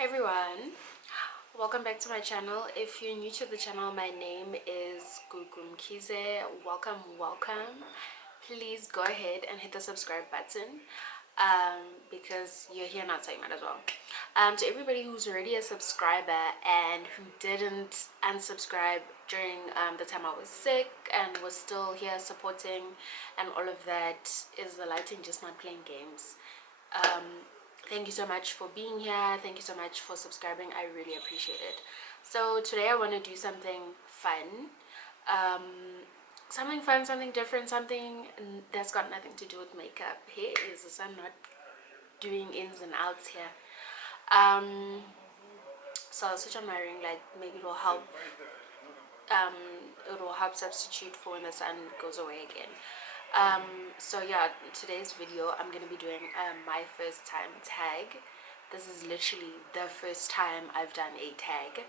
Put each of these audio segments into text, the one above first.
Hi everyone, welcome back to my channel. If you're new to the channel, my name is Gugu Mkhize. Welcome. Please go ahead and hit the subscribe button because you're here now, so you might as well. To everybody who's already a subscriber and who didn't unsubscribe during the time I was sick and was still here supporting and all of that, is the lighting just not playing games? Thank you so much for being here. Thank you so much for subscribing. I really appreciate it. So today I want to do something fun, something different, something that's got nothing to do with makeup. Here is the sun, not doing ins and outs here. So I'll switch on my ring light. Maybe it will help. It will help substitute for when the sun goes away again. So yeah, today's video I'm gonna be doing my first time tag. This is literally the first time I've done a tag.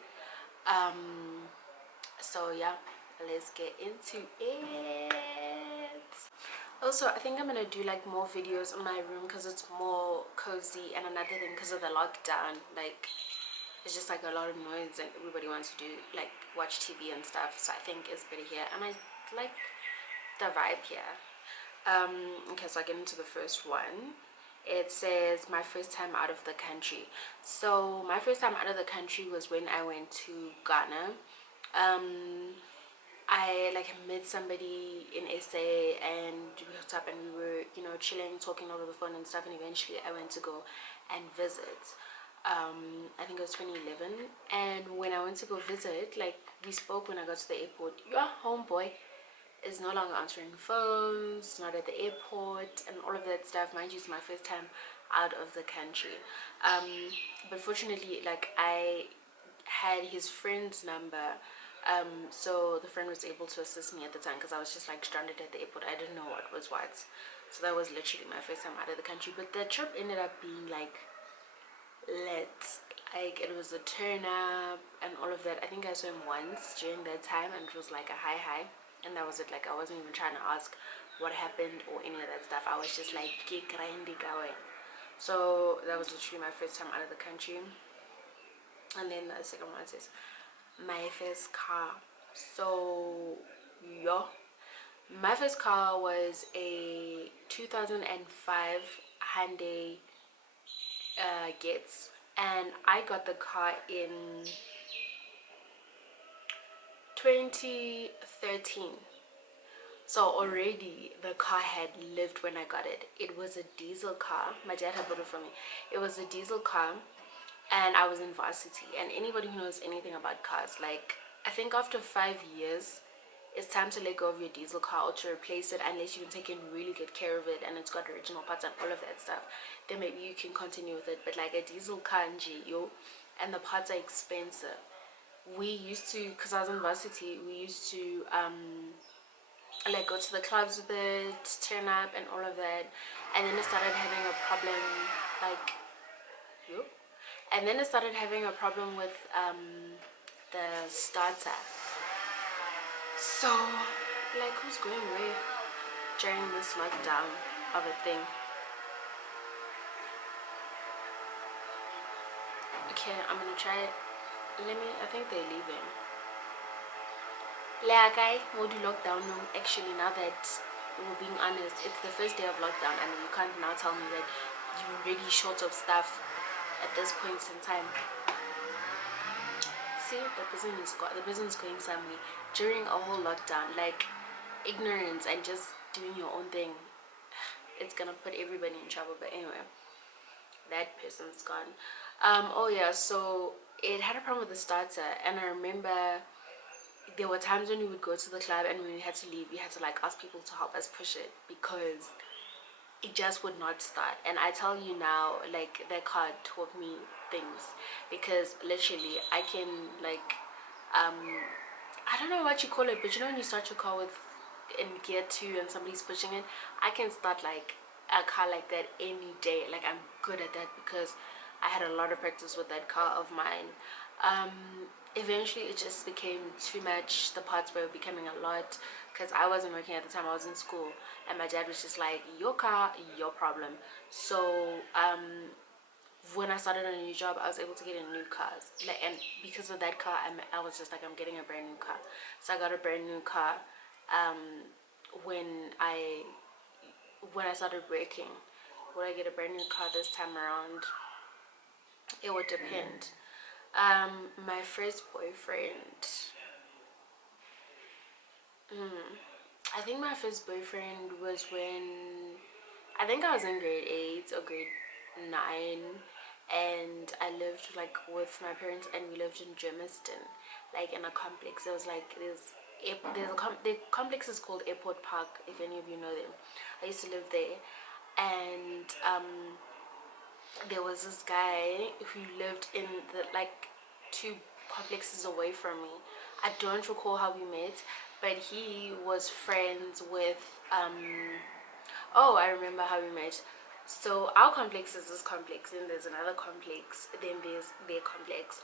So yeah, let's get into it. Also, I think I'm gonna do like more videos in my room because it's more cozy, and another thing, because of the lockdown, like it's just like a lot of noise and everybody wants to do like watch TV and stuff, so I think it's better here, and I like the vibe here. Okay, so I get into the first one. It says my first time out of the country. So my first time out of the country was when I went to Ghana. I like met somebody in SA and we hooked up and we were, you know, chilling, talking over the phone and stuff, and eventually I went to go and visit. I think it was 2011, and when I went to go visit, like we spoke when I got to the airport. Your homeboy is no longer answering phones, not at the airport and all of that stuff. Mind you, it's my first time out of the country, but fortunately, like, I had his friend's number, so the friend was able to assist me at the time because I was just like stranded at the airport. I didn't know what was what, so that was literally my first time out of the country. But the trip ended up being like lit. Like, it was a turn up and all of that. I think I swam once during that time and it was like a high, and that was it. Like, I wasn't even trying to ask what happened or any of that stuff. I was just like grinding away. So that was literally my first time out of the country. And then the second one says my first car. So yeah, my first car was a 2005 Hyundai Getz, and I got the car in 2013. So already the car had lived when I got it. It was a diesel car. My dad had bought it for me. It was a diesel car, and I was in varsity. And anybody who knows anything about cars, like, I think after 5 years it's time to let go of your diesel car or to replace it, unless you've taken really good care of it and it's got original parts and all of that stuff. Then maybe you can continue with it. But like a diesel car, and the parts are expensive. We used to, because I was in varsity, we used to like go to the clubs with it, turn up and all of that. And then it started having a problem, like, and then it started having a problem with the starter. So, like, who's going where during this lockdown of a thing? Okay, I'm gonna try it. I think they're leaving. Like, what do lockdown know? Actually, now that we're being honest, it's the first day of lockdown, and you can't now tell me that you're already short of stuff at this point in time. See, the business going somewhere during a whole lockdown. Like, ignorance and just doing your own thing, it's gonna put everybody in trouble. But anyway, that person's gone. Oh yeah, so it had a problem with the starter, and I remember there were times when we would go to the club, and when we had to leave, we had to like ask people to help us push it because it just would not start. And I tell you now, like, that car taught me things, because literally I can, like, I don't know what you call it, but you know when you start your car with in gear 2 and somebody's pushing it, I can start like a car like that any day. Like, I'm good at that because I had a lot of practice with that car of mine. Eventually it just became too much. The parts were becoming a lot because I wasn't working at the time. I was in school, and my dad was just like, your car, your problem. So when I started on a new job, I was able to get a new car. Like, and because of that car, I was just like, I'm getting a brand new car. So I got a brand new car when I started working. Would I get a brand new car this time around? It would depend. My first boyfriend. I think my first boyfriend was when I think I was in grade 8 or grade 9, and I lived like with my parents, and we lived in Germiston, like in a complex. There was like the complex is called Airport Park, if any of you know them. I used to live there, and there was this guy who lived in the like 2 complexes away from me. I don't recall how we met, but he was friends with oh, I remember how we met. So our complex is this complex, then there's another complex, then there's their complex.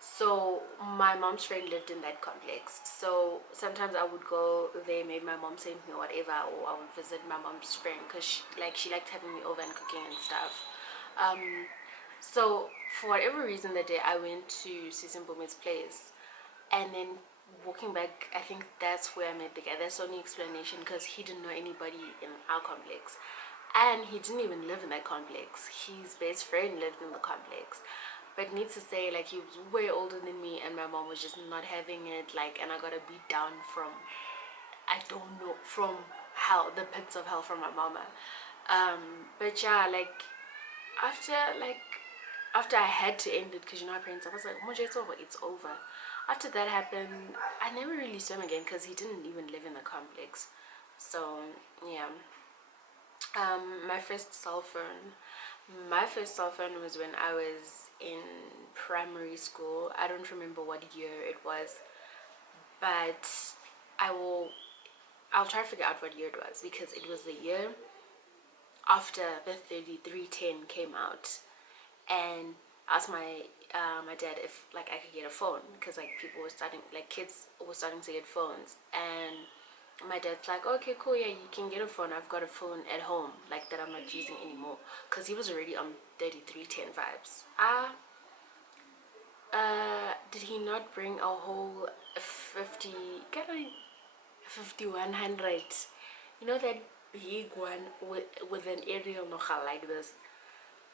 So my mom's friend lived in that complex. So sometimes I would go there, maybe my mom sent me whatever, or I would visit my mom's friend because she liked having me over and cooking and stuff. So for whatever reason that day I went to Sisimbumi's place, and then walking back, I think that's where I met the guy. That's the only explanation, because he didn't know anybody in our complex, and he didn't even live in that complex. His best friend lived in the complex, but need to say, like, he was way older than me, and my mom was just not having it, like, and I got a beat down from, I don't know, from hell, the pits of hell, from my mama. But yeah, like, after like after I had to end it, because you know, my parents, I was like, Moja, it's over, it's over. After that happened, I never really swam again because he didn't even live in the complex. So yeah. My first cell phone, was when I was in primary school. I don't remember what year it was, but I will I'll try to figure out what year it was, because it was the year after the 3310 came out, and asked my dad if like I could get a phone, because like kids were starting to get phones, and my dad's like, okay, cool, yeah, you can get a phone. I've got a phone at home, like, that I'm not using anymore, because he was already on 3310 vibes. Did he not bring a whole 50, 5100, you know, that big one with an aerial noha like this?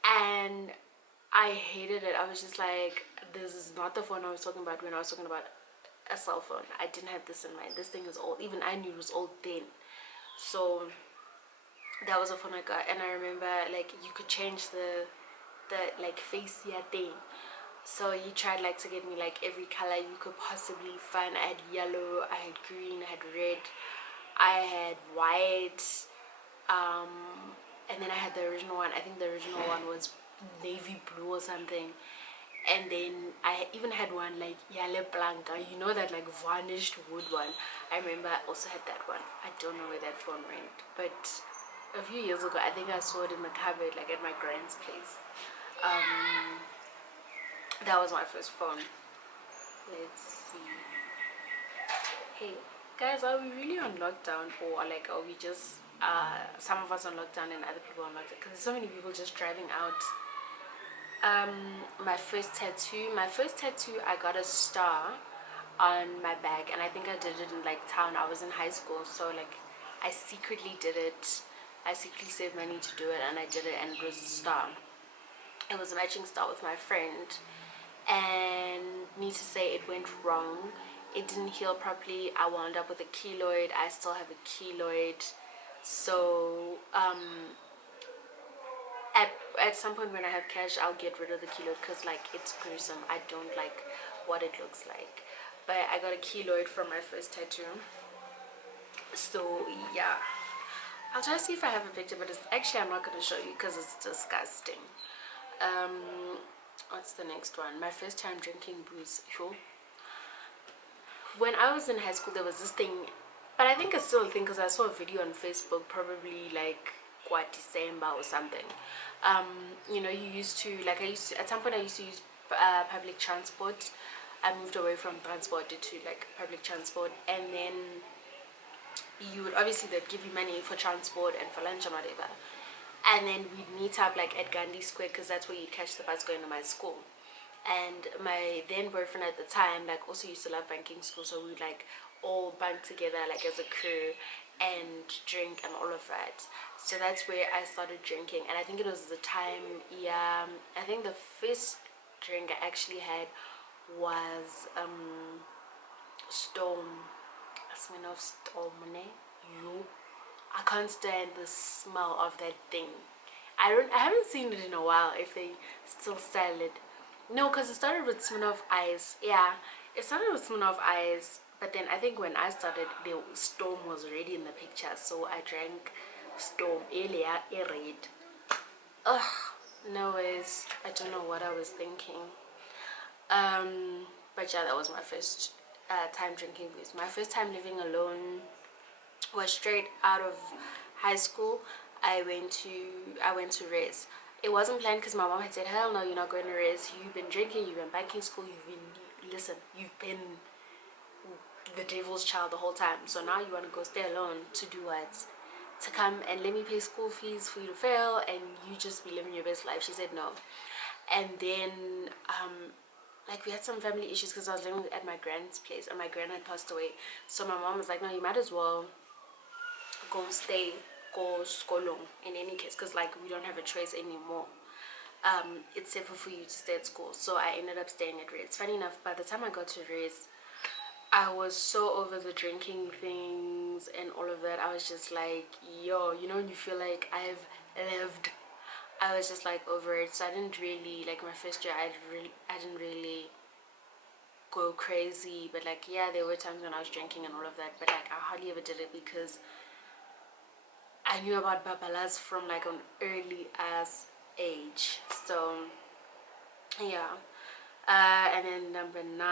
And I hated it. I was just like, this is not the phone I was talking about when I was talking about a cell phone. I didn't have this in mind. This thing is old. Even I knew it was old then. So that was a phone I got, and I remember, like, you could change the like face thing. So he tried, like, to get me like every color you could possibly find. I had yellow, I had green, I had red, I had white, and then I had the original one. I think the original one was navy blue or something. And then I even had one like Yale Blanca, you know, that like varnished wood one. I remember I also had that one. I don't know where that phone went, but a few years ago I think I saw it in the cupboard, like at my grand's place. That was my first phone. Let's see. Hey guys, are we really on lockdown, or like are we just some of us on lockdown and other people on lockdown? Because there's so many people just driving out. My first tattoo, I got a star on my back, and I think I did it in like town. I was in high school, so like I secretly did it. I secretly saved money to do it, and I did it, and it was a star. It was a matching star with my friend, and need to say, it went wrong. It didn't heal properly. I wound up with a keloid. I still have a keloid. So at some point when I have cash, I'll get rid of the keloid, because like it's gruesome. I don't like what it looks like. But I got a keloid from my first tattoo. So yeah, I'll try to see if I have a picture, but it's actually, I'm not going to show you because it's disgusting. What's the next one? My first time drinking booze. Sure. When I was in high school, there was this thing, but I think it's still a thing, because I saw a video on Facebook, probably like what, December or something. You know, you used to, like, at some point I used to use public transport. I moved away from transport to like public transport, and then you would obviously, they'd give you money for transport and for lunch and whatever. and then we'd meet up like at Gandhi Square because that's where you'd catch the bus going to my school. And my then boyfriend at the time like also used to love banking school, so we'd like all bunk together like as a crew and drink and all of that. So that's where I started drinking, and I think it was the time, yeah, I think the first drink I actually had was Storm. A smell of Storm, ne? You, I can't stand the smell of that thing. I haven't seen it in a while if they still sell it. No, because it started with Smirnoff Ice. Yeah, it started with Smirnoff Ice, but then I think when I started, the Storm was already in the picture, so I drank Storm earlier, red. Ugh, no ways. I don't know what I was thinking. But yeah, that was my first time drinking booze. My first time living alone was straight out of high school. I went to res. It wasn't planned because my mom had said, hell no, you're not going to res. You've been drinking, you've been banking school, you've been the devil's child the whole time. So now you want to go stay alone to do what? To come and let me pay school fees for you to fail and you just be living your best life. She said no. And then like we had some family issues because I was living at my grand's place and my grand had passed away. So my mom was like, no, you might as well go skolong in any case, because like we don't have a choice anymore. It's safer for you to stay at school. So I ended up staying at res. Funny enough, by the time I got to res, I was so over the drinking things and all of that. I was just like, yo, you know when you feel like I've lived, I was just like over it. So I didn't really, like my first year, I didn't really go crazy. But like, yeah, there were times when I was drinking and all of that, but like I hardly ever did it because I knew about babalas from like an early ass age. So yeah. And then number 9,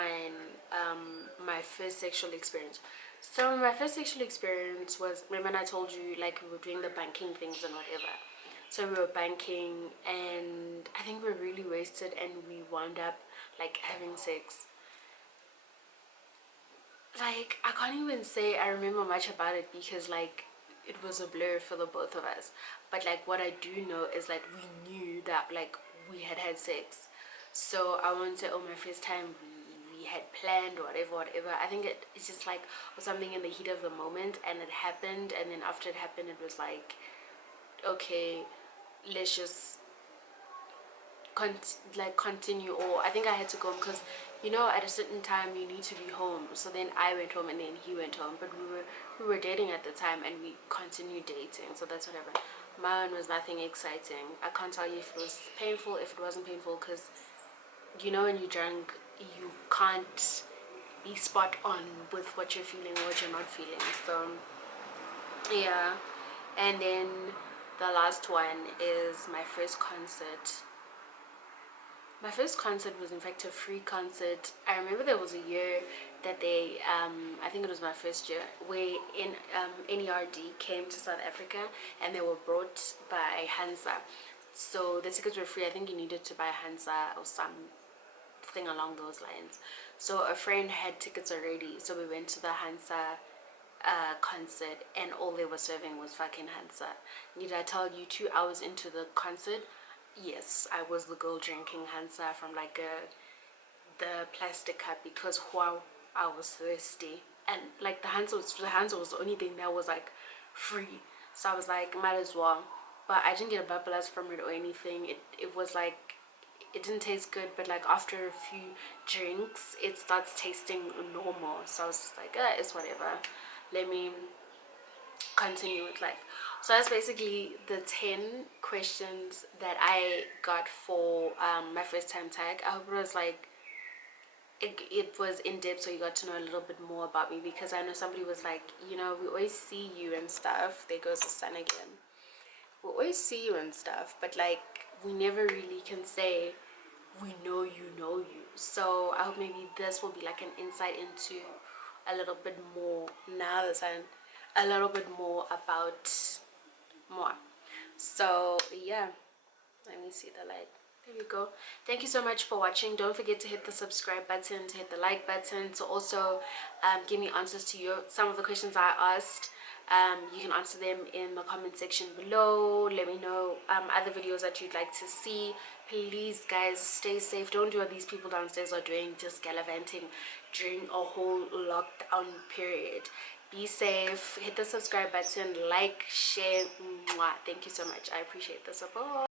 my first sexual experience. So my first sexual experience was, remember I told you like we were doing the banking things and whatever. So we were banking and I think we were really wasted and we wound up like having sex. Like I can't even say I remember much about it because like it was a blur for the both of us. But like what I do know is that we knew that like we had had sex. So I won't say, oh, my first time we had planned or whatever. I think it's just like was something in the heat of the moment and it happened, and then after it happened it was like, okay, let's just continue. Or I think I had to go home because you know at a certain time you need to be home. So then I went home and then he went home, but we were dating at the time and we continued dating, so that's whatever. Mine was nothing exciting. I can't tell you if it was painful, if it wasn't painful, because you know when you're drunk you can't be spot on with what you're feeling or what you're not feeling. So yeah. And then the last one is my first concert. My first concert was in fact a free concert. I remember there was a year that they, I think it was my first year, where in NERD came to South Africa and they were brought by Hansa. So the tickets were free. I think you needed to buy Hansa or something along those lines. So a friend had tickets already, so we went to the Hansa concert and all they were serving was fucking Hansa. Need I tell you, 2 hours into the concert, yes, I was the girl drinking Hansa from like the plastic cup because wow, I was thirsty. And like the Hansa was the only thing that was like free, so I was like might as well. But I didn't get a bubbles from it or anything. It was like it didn't taste good, but like after a few drinks it starts tasting normal. So I was just like, it's whatever, let me continue with life. So that's basically the 10 questions that I got for my first time tag. I hope it was like it was in depth, so you got to know a little bit more about me, because I know somebody was like, you know, we always see you and stuff. There goes the sun again. We always see you and stuff, but like we never really can say we know you. So I hope maybe this will be like an insight into a little bit more now that I'm a little bit more about more. So yeah, let me see the light. There we go. Thank you so much for watching. Don't forget to hit the subscribe button, to hit the like button, to also give me answers to some of the questions I asked. You can answer them in the comment section below. Let me know other videos that you'd like to see. Please guys, stay safe. Don't do what these people downstairs are doing, just gallivanting during a whole lockdown period. Be safe, hit the subscribe button, like, share. Mwah. Thank you so much, I appreciate the support.